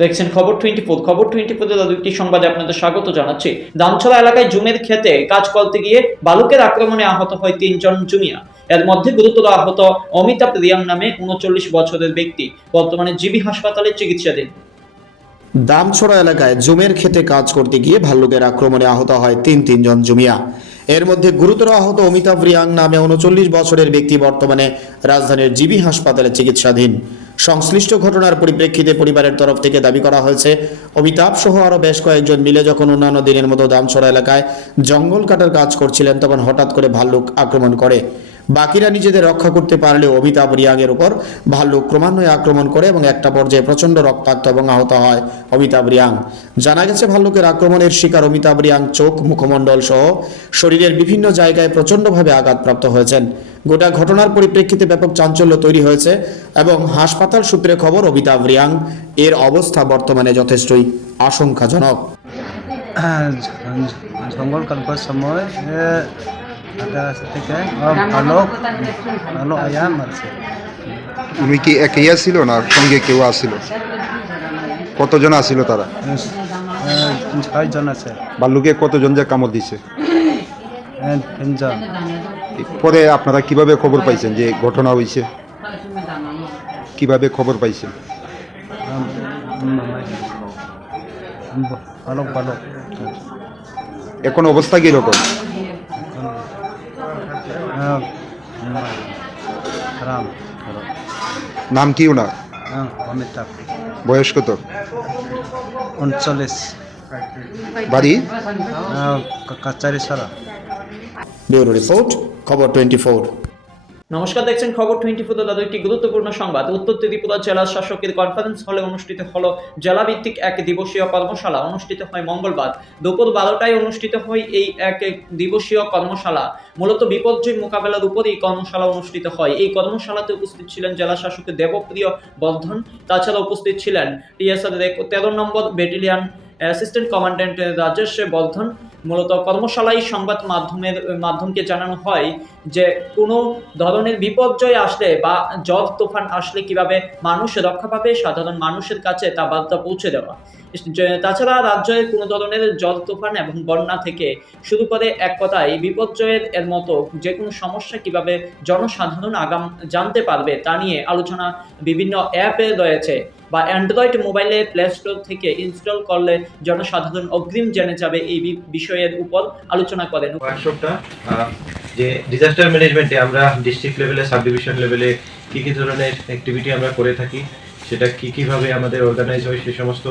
দেখছেন খবর 24। খবর 24 এর দুইটি সংবাদে আপনাদের স্বাগত জানাচ্ছি। দামছড়া এলাকায় জুমের ক্ষেতে কাজ করতে গিয়ে বালুকের আক্রমণে আহত হয় ৩ জন জুনিয়া। এর মধ্যে গুরুতর আহত অমিতাভ রিয়াং নামে ৩৯ বছরের ব্যক্তি বর্তমানে জিবি হাসপাতালে চিকিৎসাধীন। দামছড়া এলাকায় জুমের ক্ষেতে কাজ করতে গিয়ে ভাল্লুকের আক্রমণে আহত হয় তিন জন জুমিয়া। এর মধ্যে গুরুতর আহত অমিতাভ রিয়াং নামে ৩৯ বছরের ব্যক্তি বর্তমানে রাজধানীর জিবি হাসপাতালে চিকিৎসাধীন। সংশ্লিষ্ট ঘটনার পরিপ্রেক্ষিতে পরিবারের তরফ থেকে দাবি করা হয়েছে, অমিতাভ সহ আরও বেশ কয়েকজন মিলে যখন অন্যান্য দিনের মতো দামছড়া এলাকায় জঙ্গল কাটার কাজ করছিলেন তখন হঠাৎ করে ভাল্লুক আক্রমণ করে। বাকিরা নিজেদের রক্ষা করতে পারলেও অমিতাভ রিয়াংয়ের উপর ভাল্লুক ক্রমান্বয়ে আক্রমণ করে এবং একটা পর্যায়ে প্রচণ্ড রক্তাক্ত এবং আহত হয় অমিতাভ রিয়াং। জানা গেছে, ভাল্লুকের আক্রমণের শিকার অমিতাভ রিয়াং চোখ, মুখমণ্ডল সহ শরীরের বিভিন্ন জায়গায় প্রচণ্ডভাবে আঘাতপ্রাপ্ত হয়েছেন। গোটা ঘটনার পরিপ্রেক্ষিতে ব্যাপক চাঞ্চল্য তৈরি হয়েছে এবং হাসপাতাল সূত্রে খবর, অমিতাভ রিয়াং এর অবস্থা বর্তমানে যথেষ্টই আশঙ্কাজনক। জঙ্গল কাটবার সময় থেকে ভালো আয়া মারছে। উনি কি একাই ছিল না সঙ্গে কেউ আসছিল? কতজন আসছিল তারা? ৬ জন আছে। ভাল্লুকে কতজন যে কামড় দিছে? ৩ জন। পরে আপনারা কিভাবে খবর পাইছেন যে ঘটনা হয়েছে? কিভাবে খবর পাইছেন? ভালো এখন অবস্থা কিরকম? রাম নাম কি ওনার? অমিতাভ। বয়স কত? ৩৯। বাড়ি? কাচারি সারা। ব্যুরো রিপোর্ট, খবর 24। নমস্কার, দেখছেন খবর 24 এর একটি গুরুত্বপূর্ণ সংবাদ। উত্তর ত্রিপুরা জেলা শাসকের কনফারেন্স হলে অনুষ্ঠিত হলো জেলাভিত্তিক এক দিবসীয় কর্মশালা। অনুষ্ঠিত হয় মঙ্গলবার দুপুর 12টায় অনুষ্ঠিত হয় এই এক দিবসীয় কর্মশালা। মূলত বিপর্যয় মোকাবেলার উপরেই কর্মশালা অনুষ্ঠিত হয়। এই কর্মশালাতে উপস্থিত ছিলেন জেলা শাসক দেবপ্রিয় বর্ধন। তাছাড়া উপস্থিত ছিলেন টিএসআর 13 নম্বর ব্যাটালিয়ন অ্যাসিস্ট্যান্ট কমান্ড্যান্ট রাজেশ বর্ধন। মূলত কর্মশালায় সংবাদ মাধ্যমকে জানানো হয় যে কোনো ধরনের বিপর্যয় আসলে বা ঝড় তুফান আসলে কিভাবে মানুষ রক্ষা পাবে, সাধারণ মানুষের কাছে তা বার্তা পৌঁছে দেওয়া। তাছাড়া রাজ্যের কোনো ধরনের ঝড় তুফান এবং বন্যা থেকে শুরু করে এক কথায় বিপর্যয়ের এর মতো যে কোনো সমস্যা কিভাবে জনসাধারণ আগাম জানতে পারবে তা নিয়ে আলোচনা বিভিন্ন অ্যাপে রয়েছে বা অ্যান্ড্রয়েড মোবাইলে প্লে স্টোর থেকে ইনস্টল করলে জনসাধারণ অগ্রিম জেনে যাবে। এই বিষয়ের উপর আলোচনা করেন। ওয়ার্কশপটা যে ডিজাস্টার ম্যানেজমেন্টে আমরা ডিস্ট্রিক্ট লেভেলে, সাব ডিভিশন লেভেলে কী কী ধরনের অ্যাক্টিভিটি আমরা করে থাকি, সেটা কীভাবে আমাদের অর্গানাইজ হয়, সেই সমস্ত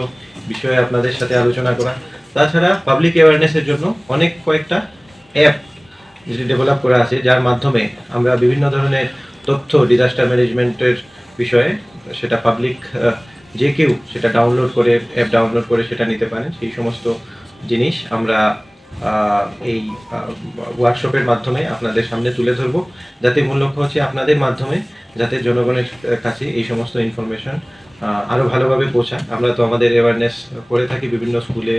বিষয়ে আপনাদের সাথে আলোচনা করা। তাছাড়া পাবলিক অ্যাওয়ারনেসের জন্য কয়েকটা অ্যাপ যেটি ডেভেলপ করা আছে, যার মাধ্যমে আমরা বিভিন্ন ধরনের তথ্য ডিজাস্টার ম্যানেজমেন্টের বিষয়ে সেটা পাবলিক যে কেউ সেটা অ্যাপ ডাউনলোড করে সেটা নিতে পারেন। সেই সমস্ত জিনিস আমরা এই ওয়ার্কশপের মাধ্যমে আপনাদের সামনে তুলে ধরবো, যাতে মূল লক্ষ্য হচ্ছে আপনাদের মাধ্যমে যাতে জনগণের কাছে এই সমস্ত ইনফরমেশন আরও ভালোভাবে পৌঁছায়। আমরা তো আমাদের অ্যাওয়ারনেস করে থাকি বিভিন্ন স্কুলে,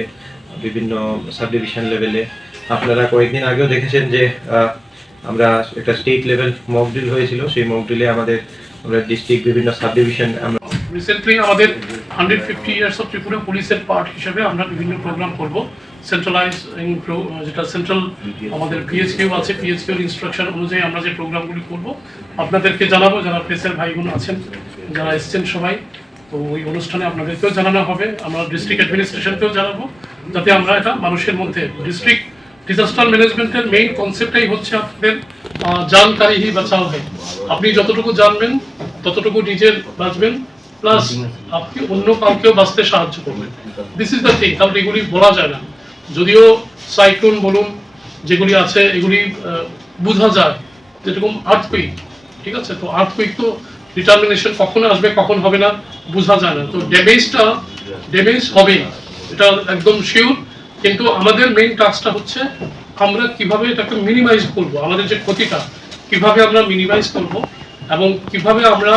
বিভিন্ন সাব ডিভিশন লেভেলে। আপনারা কয়েকদিন আগেও দেখেছেন যে আমরা একটা স্টেট লেভেল মক ড্রিল হয়েছিল। সেই মক ড্রিলে আমরা ডিস্ট্রিক্ট, বিভিন্ন সাব ডিভিশন রিসেন্টলি আমাদের 150 ইয়ার্স অফ ত্রিপুরা পুলিশের পার্ট হিসেবে আমরা বিভিন্ন প্রোগ্রাম করব। সেন্ট্রালাইজিং যেটা সেন্ট্রাল আমাদের পিএইচকিউ আছে, পিএইচকিউর ইনস্ট্রাকশন অনুযায়ী আমরা যে প্রোগ্রামগুলি করব আপনাদেরকে জানাবো। যারা প্রেসের ভাইবোন আছেন, যারা এসছেন সবাই, তো ওই অনুষ্ঠানে আপনাদেরকেও জানানো হবে। আমরা ডিস্ট্রিক্ট অ্যাডমিনিস্ট্রেশনকেও জানাবো, যাতে আমরা এটা মানুষের মধ্যে ডিস্ট্রিক্ট ডিজাস্টার ম্যানেজমেন্টের মেইন কনসেপ্টটাই হচ্ছে আপনাদের জানকারি হি বাঁচাও হয়। আপনি যতটুকু জানবেন ততটুকু নিজের বাঁচবেন, প্লাস আপনি অন্য কাউকেও বাঁচতে সাহায্য করবেন। This is the thing. তাহলে এগুলি বলা যায় না, যদিও সাইক্লোন বলুন যেগুলি আছে এগুলি বোঝা যায়, যেরকম আর্থকুইক, ঠিক আছে? তো আর্থকুইক তো ডিটারমিনেশন কখন আসবে কখন হবে না বোঝা যায় না। তো ড্যামেজ হবে, এটা একদম শিওর। কিন্তু আমাদের মেইন টাস্কটা হচ্ছে আমরা কিভাবে এটাকে মিনিমাইজ করব, আমাদের যে ক্ষতিটা কিভাবে আমরা মিনিমাইজ করব, এবং কিভাবে আমরা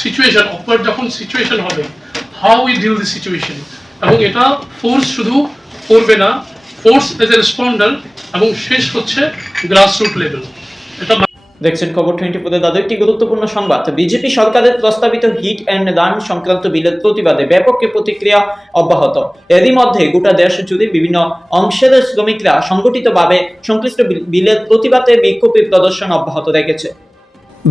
সিচুয়েশন অকওয়ার্ড যখন সিচুয়েশন হবে, how we deal the situation. এবং এটা ফোর্স শুধু করবে না, ফোর্স এজ এ রেসপন্ডার, এবং শেষ হচ্ছে গ্রাসরুট লেভেল। এটা দেখছেন খবর 24 দাদু একটি গুরুত্বপূর্ণ সংবাদ। বিজেপি সরকারের প্রস্তাবিত হিট অ্যান্ড রান সংক্রান্ত বিলের প্রতিবাদে ব্যাপক প্রতিক্রিয়া অব্যাহত। এরই মধ্যে গোটা দেশ জুড়ে বিভিন্ন অংশের শ্রমিকরা সংগঠিতভাবে সংশ্লিষ্ট বিলের প্রতিবাদে বিক্ষোভ প্রদর্শন অব্যাহত রেখেছে।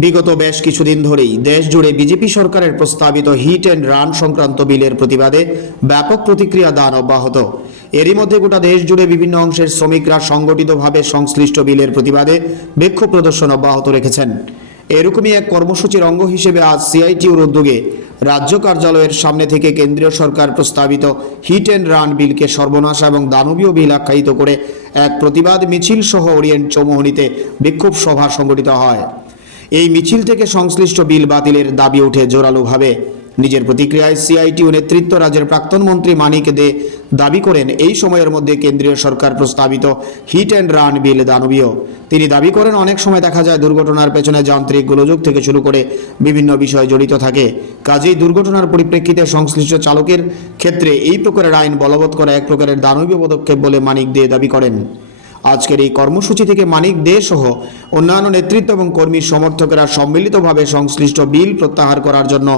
বিগত বেশ কিছুদিন ধরেই দেশ জুড়ে বিজেপি সরকারের প্রস্তাবিত হিট অ্যান্ড রান সংক্রান্ত বিলের প্রতিবাদে ব্যাপক প্রতিক্রিয়া দান অব্যাহত। এরই মধ্যে গোটা দেশ জুড়ে বিভিন্ন অংশের শ্রমিকরা সংগঠিতভাবে সংশ্লিষ্ট বিলের প্রতিবাদে বিক্ষোভ প্রদর্শন অব্যাহত রেখেছেন। এরকমই এক কর্মসূচির অঙ্গ হিসেবে আজ সিআইটিউর উদ্যোগে রাজ্য কার্যালয়ের সামনে থেকে কেন্দ্রীয় সরকার প্রস্তাবিত হিট অ্যান্ড রান বিলকে সর্বনাশ এবং দানবীয় বিল আখ্যায়িত করে এক প্রতিবাদ মিছিল সহ ওরিয়েন্ট চৌমুহনীতে বিক্ষোভ সভা সংগঠিত হয়। এই মিছিল থেকে সংশ্লিষ্ট বিল বাতিলের দাবি ওঠে জোরালোভাবে। নিজের প্রতিক্রিয়ায় সিআইটিউ নেতৃত্ব রাজ্যের প্রাক্তন মন্ত্রী মানিক দে দাবি করেন এই সময়ের মধ্যে কেন্দ্রীয় সরকার প্রস্তাবিত হিট অ্যান্ড রান বিল দানবীয়। তিনি দাবি করেন অনেক সময় দেখা যায় দুর্ঘটনার পেছনে যান্ত্রিক গোলযোগ থেকে শুরু করে বিভিন্ন বিষয় জড়িত থাকে। কাজেই দুর্ঘটনার পরিপ্রেক্ষিতে সংশ্লিষ্ট চালকের ক্ষেত্রে এই প্রকারের আইন বলবৎ করা এক প্রকারের দানবীয় পদক্ষেপ বলে মানিক দে দাবি করেন। আজকের এই কর্মসূচি থেকে মানিক দে সহ অন্যান্য নেতৃত্ব এবং কর্মী সমর্থকেরা সম্মিলিতভাবে সংশ্লিষ্ট বিল প্রত্যাহার করার জন্য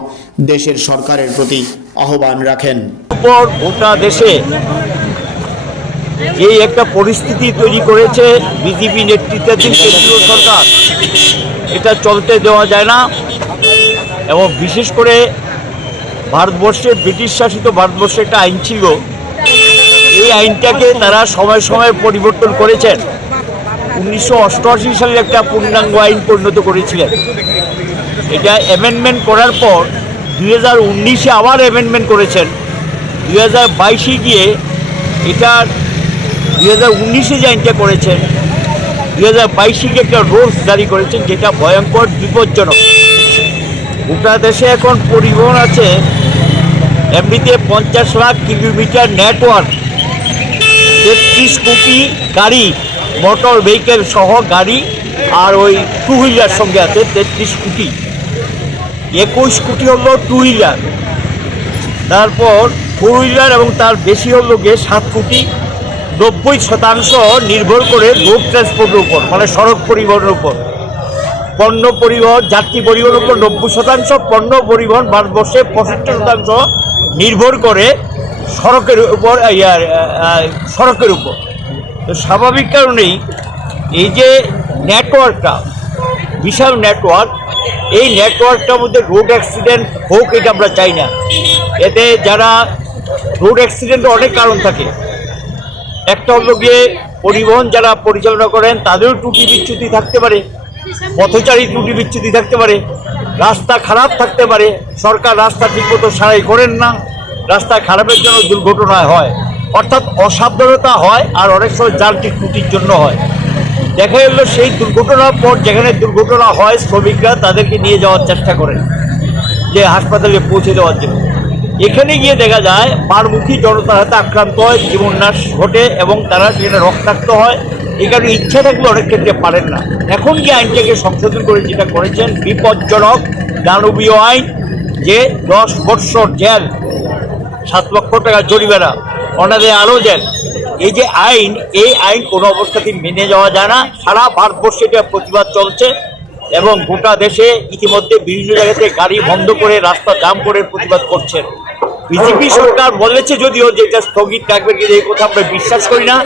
দেশের সরকারের প্রতি আহ্বান রাখেন। গোটা দেশে এই একটা পরিস্থিতি তৈরি করেছে বিজেপি নেতৃত্বাধীন কেন্দ্রীয় সরকার, এটা চলতে দেওয়া যায় না। এবং বিশেষ করে ভারতবর্ষে ব্রিটিশ শাসিত ভারতবর্ষে একটা আইন ছিল, এই আইনটাকে তারা সময় সময় পরিবর্তন করেছেন। 1988 সালে একটা পূর্ণাঙ্গ আইন পরিণত করেছিলেন। এটা অ্যামেন্ডমেন্ট করার পর 2019-এ আবার অ্যামেন্ডমেন্ট করেছেন। 2022-এ গিয়ে এটা 2019-এ যে আইনটা করেছেন 2022-এ গিয়ে একটা রুলস জারি করেছেন, যেটা ভয়ঙ্কর বিপজ্জনক। গোটা দেশে এখন পরিবহন আছে এমনিতে 50 লাখ কিলোমিটার নেটওয়ার্ক, 33 কোটি গাড়ি, মোটর ভেহিকেল সহ গাড়ি, আর ওই টু হুইলার সঙ্গে আছে 33 কোটি। 21 কোটি হলো টু হুইলার, তারপর ফোর হুইলার এবং তার বেশি হলো গিয়ে 7 কোটি। 90% নির্ভর করে রোড ট্রান্সপোর্টের উপর, মানে সড়ক পরিবহনের উপর। পণ্য পরিবহন, যাত্রী পরিবহনের উপর 90%, পণ্য পরিবহন ভারতবর্ষে 65% নির্ভর করে সড়কের উপর, সড়কের উপর। তো স্বাভাবিক কারণেই এই যে নেটওয়ার্কটা, বিশাল নেটওয়ার্ক, এই নেটওয়ার্কটার মধ্যে রোড অ্যাক্সিডেন্ট হোক এটা আমরা চাই না। এতে যারা রোড অ্যাক্সিডেন্টের অনেক কারণ থাকে। একটা হলো গিয়ে পরিবহন যারা পরিচালনা করেন তাদেরও ত্রুটি বিচ্যুতি থাকতে পারে, পথচারী ত্রুটি বিচ্যুতি থাকতে পারে, রাস্তা খারাপ থাকতে পারে, সরকার রাস্তা ঠিকমতো সারাই করেন না, রাস্তা খারাপের জন্য দুর্ঘটনা হয়, অর্থাৎ অসাবধানতা হয়, আর অনেক সময় যান্ত্রিক ত্রুটির জন্য হয়। দেখা গেল সেই দুর্ঘটনার পর যেখানে দুর্ঘটনা হয় শ্রমিকরা তাদেরকে নিয়ে যাওয়ার চেষ্টা করেন যে হাসপাতালে পৌঁছে দেওয়ার জন্য। এখানে গিয়ে দেখা যায় পারমুখী জনতার হাতে আক্রান্ত হয়, জীবননাশ ঘটে এবং তারা সেখানে রক্তাক্ত হয়। এই কারণে ইচ্ছা থাকলে অনেক ক্ষেত্রে পারেন না। এখন যে আইনটাকে সংশোধন করে যেটা করেছেন বিপজ্জনক দানবীয় আইন, যে 10 বৎসর জেল, 7 লক্ষ টাকা জরিমানা, অনাদে আরও জেল। এই যে আইন, এই আইন কোনো অবস্থাতেই মেনে যাওয়া যায় না। সারা ভারতবর্ষে এটা প্রতিবাদ চলছে এবং গোটা দেশে ইতিমধ্যে বিভিন্ন জায়গাতে গাড়ি বন্ধ করে রাস্তা জাম করে প্রতিবাদ করছেন। বিজেপি সরকার বলেছে যদিও যে এটা স্থগিত রাখবে, কিন্তু এই কথা আমরা বিশ্বাস করি না।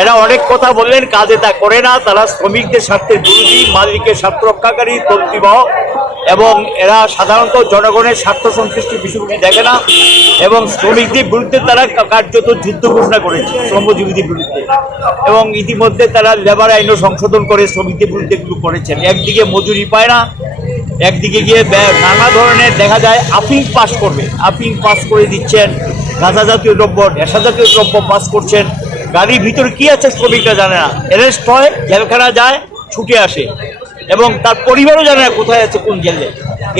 এরা অনেক কথা বললেন, কাজে তা করে না। তারা শ্রমিকদের স্বার্থের বিরোধী, মালিকের স্বার্থ রক্ষাকারী, তন্ত্রীবাহ, এবং এরা সাধারণত জনগণের স্বার্থ সংশ্লিষ্ট বিষয়গুলি দেখে না। এবং শ্রমিকদের বিরুদ্ধে তারা কার্যত যুদ্ধ ঘোষণা করেছে শ্রমজীবীদের বিরুদ্ধে, এবং ইতিমধ্যে তারা লেবার আইনও সংশোধন করে শ্রমিকদের বিরুদ্ধে এগুলো করেছেন। একদিকে মজুরি পায় না, একদিকে গিয়ে নানা ধরনের দেখা যায় আফিং পাস করবে, আফিং পাস করে দিচ্ছেন, গাঁজা জাতীয় দ্রব্য, নেশা জাতীয় দ্রব্য পাস করছেন। গাড়ির ভিতরে কি আছে শ্রমিকরা জানে না, অ্যারেস্ট হয়, জেলখানা যায়, ছুটে আসে, এবং তার পরিবারও জানে না কোথায় আছে, কোন জেলে।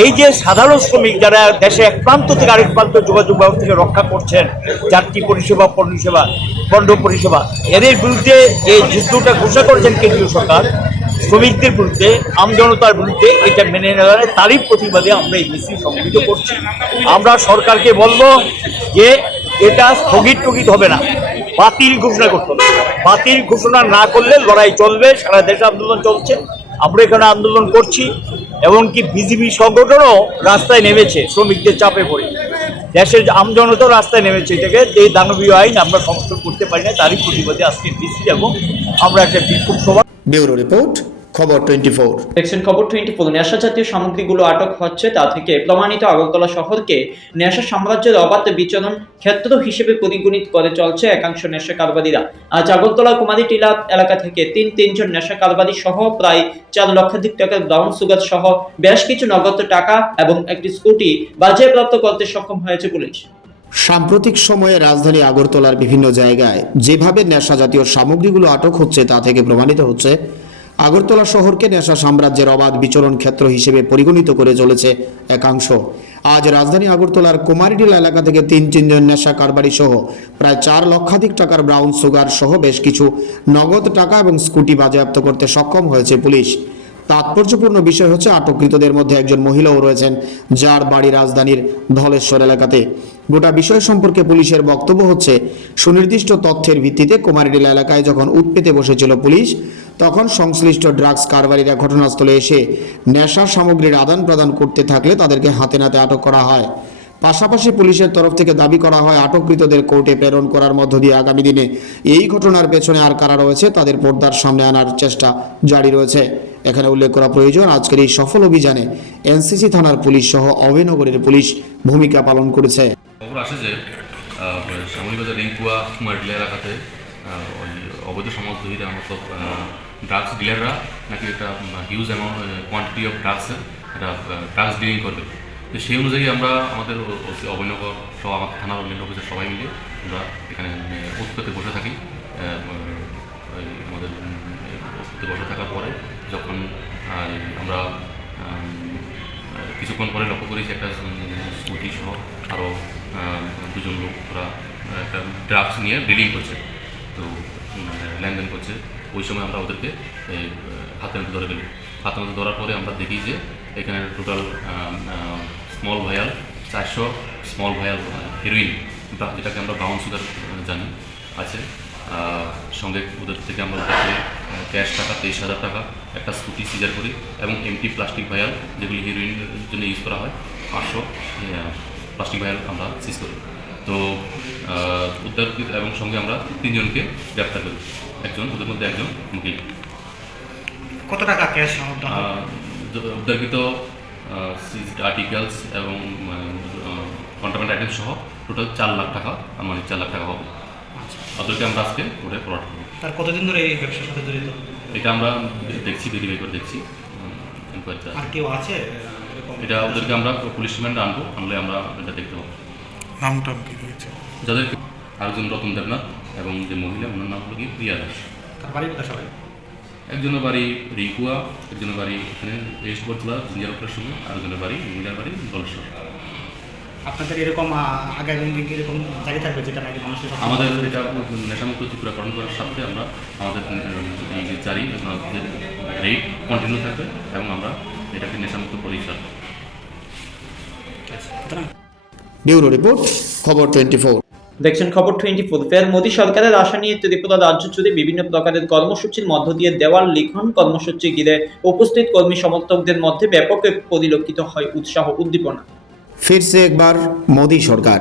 এই যে সাধারণ শ্রমিক যারা দেশে এক প্রান্ত থেকে আরেক প্রান্ত যোগাযোগ ব্যবস্থাকে রক্ষা করছেন, যাত্রী পরিষেবা, পণ্য পরিষেবা, এদের বিরুদ্ধে যে যুদ্ধটা ঘোষণা করেছেন কেন্দ্রীয় সরকার শ্রমিকদের বিরুদ্ধে, আমজনতার বিরুদ্ধে, এটা মেনে নেওয়া যায়। তারই প্রতিবাদে আমরা এই মিছিল সংগঠিত করছি। আমরা সরকারকে বলবো যে এটা স্থগিত হবে না, বাতিল ঘোষণা করতে হবে। বাতিল ঘোষণা না করলে লড়াই চলবে, সারা দেশে আন্দোলন চলছে। আমরা এখানে আন্দোলন করছি, এমনকি বিজেপি সংগঠনও রাস্তায় নেমেছে শ্রমিকদের চাপে পড়ে। দেশের আমজনতাও রাস্তায় নেমেছে। এটাকে এই দানবীয় আইন আমরা সমর্থন করতে পারি না, তারই প্রতিবাদে আজকে ডিসি এবং আমরা একটা বিক্ষোভ সভা। ব্যুরো রিপোর্ট, খবর 24। দেখছেন খবর 24। নেশা জাতীয় সামগ্রীগুলো আটক হচ্ছে, তা থেকে প্রমাণিত আগরতলা শহরকে নেশা সাম্রাজ্যের অবাধ বিচরণ ক্ষেত্র হিসেবে পরিগণিত করে চলছে একাংশ নেশা কারবারীরা। আজ আগরতলা কুমারীটিলা এলাকা থেকে তিনজন নেশা কারবারী সহ প্রায় 4 লক্ষাধিক টাকার ব্রাউন সুগার সহ বেশ কিছু নগদ টাকা এবং একটি স্কুটি বাজেয়াপ্ত করতে সক্ষম হয়েছে পুলিশ। সাম্প্রতিক সময়ে রাজধানী আগরতলার বিভিন্ন জায়গায় যেভাবে নেশা জাতীয় সামগ্রীগুলো আটক হচ্ছে তা থেকে প্রমাণিত হচ্ছে আগরতলা শহরকে নেশা সাম্রাজ্যের অবাধ বিচরণ ক্ষেত্র হিসেবে পরিগণিত করে চলেছে একাংশ। আজ রাজধানী আগরতলার কুমারীটিলা এলাকা থেকে তিনজন নেশা কারবারি সহ প্রায় 4 লক্ষাধিক টাকার ব্রাউন সুগার সহ বেশ কিছু নগদ টাকা এবং স্কুটি বাজেয়াপ্ত করতে সক্ষম হয়েছে পুলিশ। তাৎপর্যপূর্ণ বিষয় হচ্ছে আটককৃতদের মধ্যে একজন মহিলাও রয়েছেন, যার বাড়ি রাজধানীর ধলেশ্বর এলাকাতে। গোটা বিষয় সম্পর্কে পুলিশের বক্তব্য হচ্ছে, সুনির্দিষ্ট তথ্যের ভিত্তিতে কুমারীটিলা এলাকায় যখন উৎপেতে বসেছিল পুলিশ, তখন সংশ্লিষ্ট ড্রাগস কারবারিরা ঘটনাস্থলে এসে নেশা সামগ্রীর আদান প্রদান করতে থাকলে তাদেরকে হাতে নাতে আটক করা হয়। পাশাপাশি পুলিশের তরফ থেকে দাবি করা হয় আটককৃতদের কোর্টে প্রেরণ করার মধ্য দিয়ে আগামী দিনে এই ঘটনার পেছনে আর কারা রয়েছে তাদের পর্দার সামনে আনার চেষ্টা জারি রয়েছে। এখানে উল্লেখ করা প্রয়োজন, আজকের এই সফল অভিযানে এনসিসি থানার পুলিশ সহ অভয়নগরের পুলিশ ভূমিকা পালন করেছে। খবর আসে যে শ্যামলীবাজার রিঙ্কুয়া কুমারটিলা এলাকাতে ওই অবৈধ সামগ্রীরা মতো ড্রাগস ডিলাররা নাকি একটা হিউজ অ্যামাউন্ট কোয়ান্টিটি অফ ড্রাগসের একটা ড্রাগস ডিলিং করবে। তো সেই অনুযায়ী আমরা আমাদের অভয়নগর সহ আমাদের থানার অন্যান্য অফিসের সবাই মিলে আমরা এখানে উৎপেতে বসে থাকি। আমাদের উৎপেতে বসে থাকার পরে যখন আমরা কিছুক্ষণ পরে লক্ষ্য করি যে একটা স্কুটি সহ আরও 2জন লোক ওরা একটা ড্রাগস নিয়ে ডিলিং করছে, তো লেনদেন করছে। ওই সময় আমরা ওদেরকে হাতে নাতে ধরে ফেলি। হাতে নাতে ধরার পরে আমরা দেখি যে এখানে টোটাল স্মল ভায়াল 400 স্মল ভায়াল হেরোইন, যেটাকে আমরা ব্রাউন সুগার জানি, আছে। সঙ্গে ওদের থেকে আমরা ক্যাশ টাকা 23,000 টাকা, একটা স্কুটি সিজার করি এবং এমটি প্লাস্টিক ভায়াল, যেগুলি হিরোইনের জন্য ইউজ করা হয়, 500 প্লাস্টিক ভায়াল আমরা সিজ করি। তো উদ্ধারকৃত এবং সঙ্গে আমরা 3জনকে গ্রেপ্তার করি, ওদের মধ্যে একজন মুকিল। কত টাকা ক্যাশ উদ্ধারকৃত সিজড আর্টিকেলস এবং কন্ট্রাব্যান্ড আইটেম সহ টোটাল 4 লাখ টাকা, মানে 4 লাখ টাকা হবে। ওদেরকে আমরা আজকে ওটা ফরওয়ার্ড করবো। তার কতদিন ধরে এই ব্যবসার সাথে জড়িত? এটা আমরা দেখছি, ভেরিফাই করে দেখছি। আর কেউ আছে? এটা ওদেরকে আমরা পুলিশ রিমান্ডে আনলে আমরা এটা দেখতে পাবো। নামটা কি হয়েছে? যাদেরকে আরেকজন রতন দেবনাথ এবং যে মহিলা, ওনার নাম হলো কি প্রিয়া দাস। তার বাড়ি কোথায় সবাই? একজনের বাড়ি রিকুয়া, একজনের বাড়ি এখানে ওয়েস্ট বটতলা জিঞ্জারপুরের সঙ্গে, আরেকজনের বাড়ি মহিলার বাড়ি ধলেশ্বর। আপনাদের এরকম আগামী এরকম জারি থাকবে যেটা নাকি মানুষের আমাদের এটা নেশামুক্ত ত্রিপুরাকরণ করার সাথে আমরা আমাদের এই যে জারি রেট কন্টিনিউ থাকবে এবং আমরা এটাকে নেশামুক্ত করেই ছাড়ব। ব্যুরো রিপোর্ট, খবর 24। দেখছেন খবর 24। ফের মোদী সরকারের আশা নিয়ে ত্রিপুরা রাজ্য জুড়ে বিভিন্ন প্রকারের কর্মসূচির মধ্য দিয়ে দেওয়াল লিখন কর্মসূচি ঘিরে উপস্থিত কর্মী সমর্থকদের মধ্যে ব্যাপক পরিলক্ষিত হয় উৎসাহ উদ্দীপনা। ফিরছে একবার মোদী সরকার,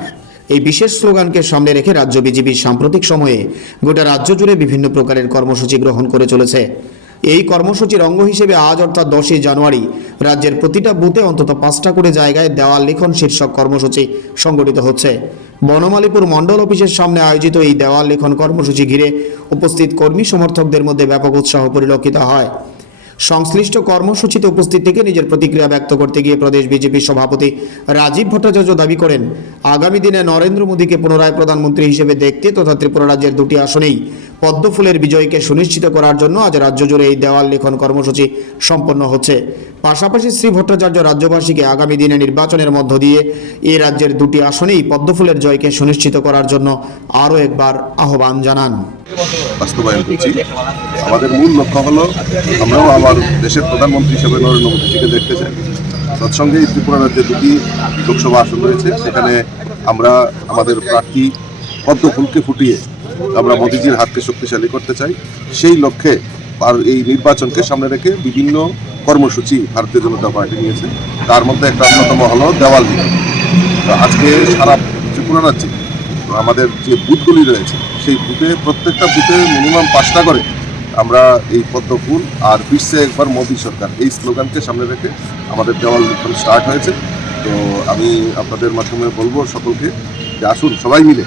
এই বিশেষ স্লোগানকে সামনে রেখে রাজ্য বিজেপি সাম্প্রতিক সময়ে গোটা রাজ্য জুড়ে বিভিন্ন প্রকারের কর্মসূচি গ্রহণ করে চলেছে। এই কর্মসূচির অঙ্গ হিসেবে আজ অর্থাৎ 10ই জানুয়ারি রাজ্যের প্রতিটা বুথে অন্তত 5টা করে জায়গায় দেওয়াল লিখন শীর্ষক কর্মসূচি সংগঠিত হচ্ছে। বনমালীপুর মণ্ডল অফিসের সামনে আয়োজিত এই দেওয়াল লিখন কর্মসূচি ঘিরে উপস্থিত কর্মী সমর্থকদের মধ্যে ব্যাপক উৎসাহ পরিলক্ষিত হয়। সংশ্লিষ্ট কর্মসূচিতে উপস্থিত থেকে নিজের প্রতিক্রিয়া ব্যক্ত করতে গিয়ে প্রদেশ বিজেপির সভাপতি রাজীব ভট্টাচার্য দাবি করেন, আগামী দিনে নরেন্দ্র মোদীকে পুনরায় প্রধানমন্ত্রী হিসেবে দেখতে তথা ত্রিপুরা রাজ্যের 2টি আসনেই পদ্মফুলের বিজয়কে সুনিশ্চিত করার জন্য আজ রাজ্য জুড়ে এই দেওয়াল লিখন কর্মসূচি সম্পন্ন হচ্ছে। পাশাপাশি শ্রী ভট্টাচার্য রাজ্যবাসীকে আগামী দিনে নির্বাচনের মধ্য দিয়ে এই রাজ্যের 2টি আসনেই পদ্মফুলের জয়কে সুনিশ্চিত করার জন্য আরও একবার আহ্বান জানান। বাস্তবায়ন করছি। আমাদের মূল লক্ষ্য হলো আমরাও আমার দেশের প্রধানমন্ত্রী হিসেবে নরেন্দ্র মোদীজিকে দেখতে চাই। তৎসঙ্গে ত্রিপুরা রাজ্যে 2টি লোকসভা আসন রয়েছে, সেখানে আমরা আমাদের প্রার্থী পদ্মফুলকে ফুটিয়ে আমরা মোদীজির হাতকে শক্তিশালী করতে চাই। সেই লক্ষ্যে আর এই নির্বাচনকে সামনে রেখে বিভিন্ন কর্মসূচি ভারতীয় জনতা পার্টি নিয়েছে। তার মধ্যে একটা অন্যতম হলো দেওয়াল দিবস। তো আজকে সারা ত্রিপুরা রাজ্যে আমাদের যে বুথগুলি রয়েছে সেই বুথে প্রত্যেকটা বুথে মিনিমাম 5টা করে আমরা এই পদ্ম ফুল আর বিশ্বে একবার মোদী সরকার এই স্লোগানকে সামনে রেখে আমাদের দেওয়াল লিখন স্টার্ট হয়েছে। তো আমি আপনাদের মাধ্যমে বলবো সকলকে যে আসুন সবাই মিলে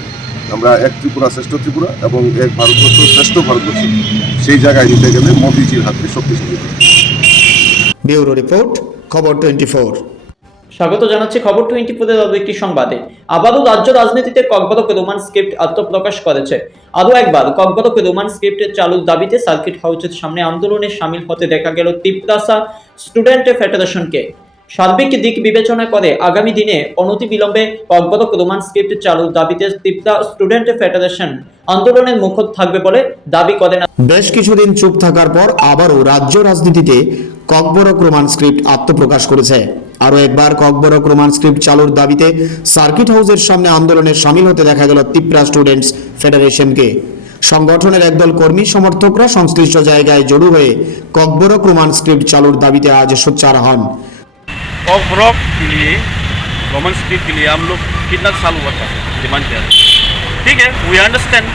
আমরা এক ত্রিপুরা শ্রেষ্ঠ ত্রিপুরা এবং এক ভারতবর্ষ শ্রেষ্ঠ ভারতবর্ষ সেই জায়গায় নিতে গেলে মোদীজির হাতে শক্তিশালী। ব্যুরো রিপোর্ট, খবর 24। স্বাগত জানাচ্ছি খবর 24-এর আরও একটি সংবাদে। আবারও রাজ্য রাজনীতিতে ককবরক রোমান স্ক্রিপ্ট আত্মপ্রকাশ করেছে। আরও একবার ককবরক রোমান স্ক্রিপ্ট চালুর দাবিতে সার্কিট হাউসের সামনে আন্দোলনে সামিল হতে দেখা গেল ত্রিপুরা স্টুডেন্ট ফেডারেশনকে। সার্বিক দিক বিবেচনা করে আগামী দিনে অনতিবিলম্বে ককবরক রোমান স্ক্রিপ্ট চালুর দাবিতে ত্রিপুরা স্টুডেন্ট ফেডারেশন আন্দোলনের মুখর থাকবে বলে দাবি করেন। বেশ কিছুদিন চুপ থাকার পর আবারও রাজ্য রাজনীতিতে ককবরক রোমান স্ক্রিপ্ট আত্মপ্রকাশ করেছে। আরও একবার ককবরক রোমান স্ক্রিপ্ট চালুর দাবিতে সার্কিট হাউসের সামনে আন্দোলনে সামিল হতে দেখা গেল ত্রিপুরা স্টুডেন্টস ফেডারেশনকে। সংগঠনের একদল কর্মী সমর্থকরা সংশ্লিষ্ট জায়গায় জড়ো হয়ে ককবরক রোমান স্ক্রিপ্ট চালুর দাবিতে আজ সোচ্চার হন। कॉकब्रॉक के लिए रोमन स्क्रिप्ट के लिए हम लोग कितना साल हुआ था डिमांड किया, ठीक है, we understand.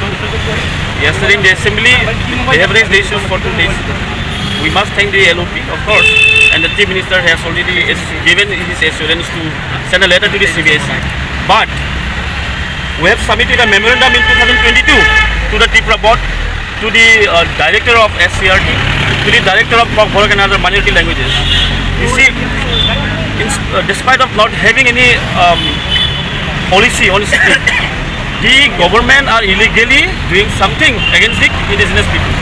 yesterday in the assembly they have raised the issues for 2 days. We must thank the LOP, of course, and the chief minister has already given his assurance to send a letter to the CBSE. But we have submitted a memorandum in 2022 to the Tripura board, to the director of SCRT, to the director of Kokborok and other minority languages. You see, despite of not having any policy on script, the government are illegally doing something against the indigenous people,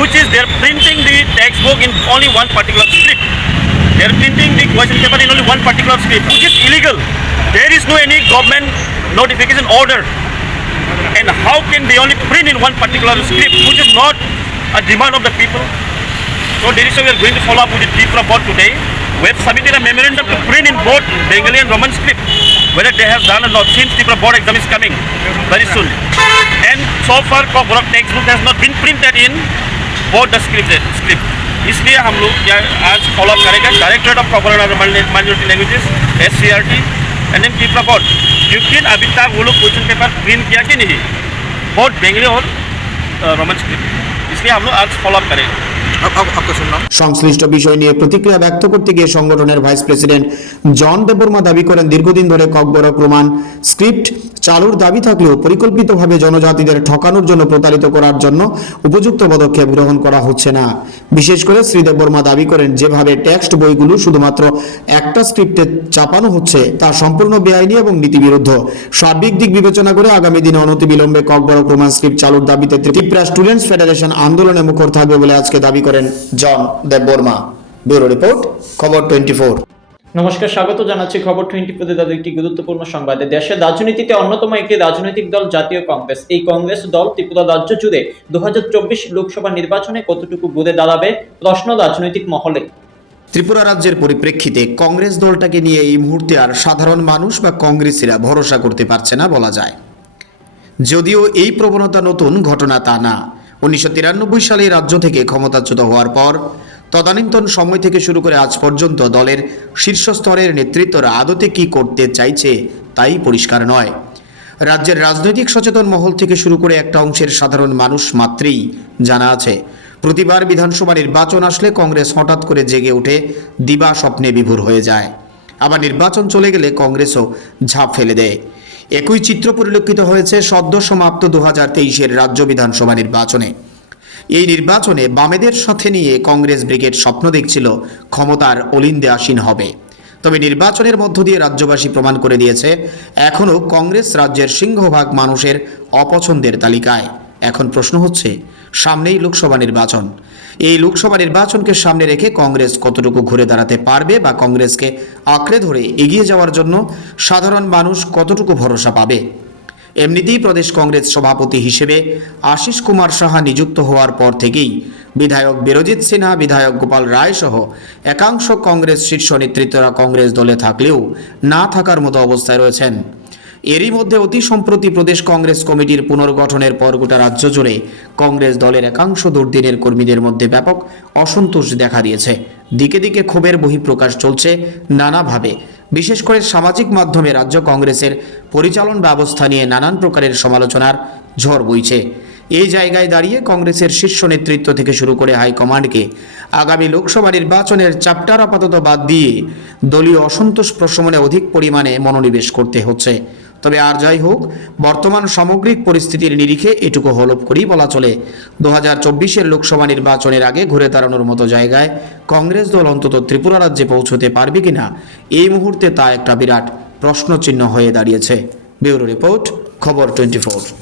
which is they're printing the textbook in only one particular script. They're printing the question paper in only one particular script, which is illegal. There is no any government notification order, and how can they only print in one particular script, which is not a demand of the people? So there is why we are going to follow up with the Tripura board today. We have submitted a memorandum to print in both Bengali and Roman script, whether they have done or not, since Tripura board exam is coming very soon. And so far Kokborok textbook has not been printed in both the script. इसलिए हम लोग आज follow up करेंगे directorate of Kokborok और minority languages SCRT and then Tripura board, क्योंकि अभी तक वो लोग क्वेश्चन पेपर प्रिंट किया कि नहीं बोथ बेंगली और रोमन स्क्रिप्ट, इसलिए हम लोग आज फॉलो अप करेंगे। সংশ্লিষ্ট বিষয় নিয়ে প্রতিক্রিয়া ব্যক্ত করতে গিয়ে সংগঠনের ভাইস প্রেসিডেন্ট জন দেববর্মা দাবি করেন, দীর্ঘদিন ধরে ককবরক রোমান স্ক্রিপ্ট চালুর দাবি থাকলেও পরিকল্পিতভাবে জনজাতিদের ঠকানোর জন্য প্রতারিত করার জন্য উপযুক্ত পদক্ষেপ গ্রহণ করা হচ্ছে না। বিশেষ করে শ্রী দেববর্মা দাবি করেন, যেভাবে টেক্সট বইগুলো শুধুমাত্র একটা স্ক্রিপ্টে চাপানো হচ্ছে তা সম্পূর্ণ বেআইনি এবং নীতিবিরুদ্ধ। সার্বিক দিক বিবেচনা করে আগামী দিনে অনতিবিলম্বে ককবরক রোমান স্ক্রিপ্ট চালুর দাবিতে ত্রিপুরা স্টুডেন্টস ফেডারেশন আন্দোলনে মুখর থাকবে বলে আজকে দাবি করেন জন দেববর্মা। ব্যুরো রিপোর্ট, খবর 24। নমস্কার, স্বাগত জানাচ্ছি খবর 24-এর আরও একটি গুরুত্বপূর্ণ সংবাদে। দেশের রাজনীতিতে অন্যতম একটি রাজনৈতিক দল জাতীয় কংগ্রেস। এই কংগ্রেস দল ত্রিপুরা রাজ্য জুড়ে 2024 লোকসভা নির্বাচনে কতটুকু ঘুরে দাঁড়াবে প্রশ্ন রাজনৈতিক মহলে। ত্রিপুরা রাজ্যের পরিপ্রেক্ষিতে কংগ্রেস দলটাকে নিয়ে এই মুহূর্তে আর সাধারণ মানুষ বা কংগ্রেসীরা ভরসা করতে পারছে না বলা যায়। যদিও এই প্রবণতা নতুন ঘটনা তা না। 1993 সালে রাজ্য থেকে ক্ষমতাচ্যুত হওয়ার পর তদানীন্তন সময় থেকে শুরু করে আজ পর্যন্ত দলের শীর্ষস্তরের নেতৃত্বরা আদতে কি করতে চাইছে তাই পরিষ্কার নয়। রাজ্যের রাজনৈতিক সচেতন মহল থেকে শুরু করে একটা অংশের সাধারণ মানুষ মাত্রেই জানা আছে, প্রতিবার বিধানসভা নির্বাচন আসলে কংগ্রেস হঠাৎ করে জেগে উঠে দিবা স্বপ্নে বিভোর হয়ে যায়, আবার নির্বাচন চলে গেলে কংগ্রেসও ঝাঁপ ফেলে দেয়। একই চিত্র পরিলক্ষিত হয়েছে সদ্য সমাপ্ত 2023-এর রাজ্য বিধানসভা নির্বাচনে। এই নির্বাচনে বামেদের সাথে নিয়ে কংগ্রেস ব্রিগেড স্বপ্ন দেখছিল ক্ষমতার অলিন্দে আসীন হবে। তবে নির্বাচনের মধ্য দিয়ে রাজ্যবাসী প্রমাণ করে দিয়েছে এখনও কংগ্রেস রাজ্যের সিংহভাগ মানুষের অপছন্দের তালিকায়। এখন প্রশ্ন হচ্ছে, সামনেই লোকসভা নির্বাচন, এই লোকসভা নির্বাচনকে সামনে রেখে কংগ্রেস কতটুকু ঘুরে দাঁড়াতে পারবে বা কংগ্রেসকে আঁকড়ে ধরে এগিয়ে যাওয়ার জন্য সাধারণ মানুষ কতটুকু ভরসা পাবে। এমনিতেই প্রদেশ কংগ্রেস সভাপতি হিসেবে আশিস কুমার সাহা নিযুক্ত হওয়ার পর থেকেই বিধায়ক বিরজিৎ সিনহা, বিধায়ক গোপাল রায় সহ একাংশ কংগ্রেস শীর্ষ নেতৃত্বরা কংগ্রেস দলে থাকলেও না থাকার মতো অবস্থায় রয়েছেন। এরই মধ্যে অতি সম্প্রতি প্রদেশ কংগ্রেস কমিটির পুনর্গঠনের পর গোটা রাজ্য জুড়ে কংগ্রেস দলের একাংশ দুর্দিনের কর্মীদের মধ্যে ব্যাপক অসন্তোষ দেখা দিয়েছে। দিকে দিকে ক্ষোভের বহিঃপ্রকাশ চলছে নানাভাবে। বিশেষ করে সামাজিক মাধ্যমে রাজ্য কংগ্রেসের পরিচালন ব্যবস্থা নিয়ে নানান প্রকারের সমালোচনার ঝড় বইছে। এই জায়গায় দাঁড়িয়ে কংগ্রেসের শীর্ষ নেতৃত্ব থেকে শুরু করে হাইকমান্ডকে আগামী লোকসভা নির্বাচনের চ্যাপ্টার আপাতত বাদ দিয়ে দলীয় অসন্তোষ প্রশমনে অধিক পরিমাণে মনোনিবেশ করতে হচ্ছে। তবে আর যাই হোক, বর্তমান সামগ্রিক পরিস্থিতির নিরিখে এটুকু হলফ করেই বলা চলে 2024-এর লোকসভা নির্বাচনের আগে ঘুরে দাঁড়ানোর মতো জায়গায় কংগ্রেস দল অন্তত ত্রিপুরা রাজ্যে পৌঁছতে পারবে কিনা এই মুহূর্তে তা একটা বিরাট প্রশ্নচিহ্ন হয়ে দাঁড়িয়েছে। ব্যুরো রিপোর্ট, খবর 24।